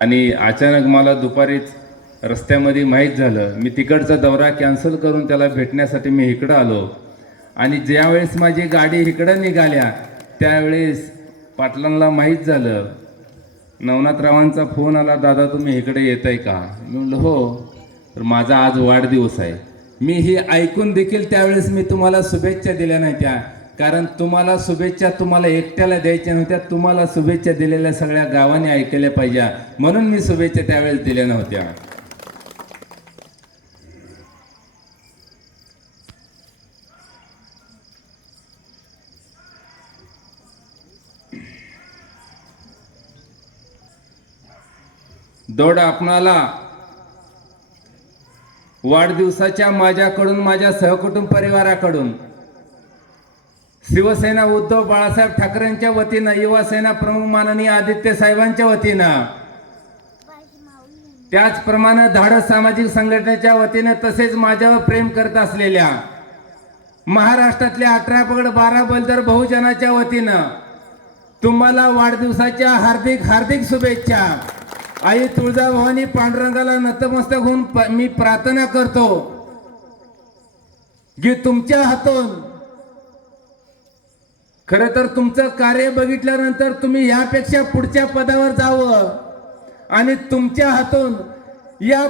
आणि अचानक मला दुपारीच रस्त्यामध्ये माहीत झालं. मी तिकडचा दौरा कॅन्सल करून त्याला भेटण्यासाठी मी इकडं आलो. आणि ज्यावेळेस माझी गाडी इकडं निघाल्या त्यावेळेस पाटलांना माहीत झालं. नवनाथरावांचा फोन आला, दादा तुम्ही इकडे येत आहे का? मी म्हणलं हो. तर माझा आज वाढदिवस आहे. मी ही ऐकून देखील त्यावेळेस मी तुम्हाला शुभेच्छा दिल्या नाही त्या, कारण तुम्हाला शुभेच्छा तुम्हाला एकट्याला द्यायच्या नव्हत्या, तुम्हाला शुभेच्छा दिलेल्या सगळ्या गावाने ऐकल्या पाहिजे म्हणून मी शुभेच्छा त्यावेळेस दिल्या नव्हत्या. दौड आपणाला वाढदिवसाच्या माझ्याकडून, माझ्या सहकुटुंब परिवाराकडून, शिवसेना उद्धव बाळासाहेब ठाकरेंच्या वतीनं, युवा सेना प्रमुख माननीय आदित्य साहेबांच्या वतीनं, त्याचप्रमाणे धाडस सामाजिक संघटनेच्या वतीने, तसेच माझ्यावर प्रेम करत असलेल्या महाराष्ट्रातल्या 18 पगड 12 बलदर बहुजनाच्या वतीनं तुम्हाला वाढदिवसाच्या हार्दिक हार्दिक शुभेच्छा. आई तुळजाभवानी पांडुरंगाला नतमस्तक होऊन मी प्रार्थना करतो की तुमच्या हातून, खरं तर तुमचं कार्य बघितल्यानंतर तुम्ही यापेक्षा पुढच्या पदावर जावं आणि तुमच्या हातून या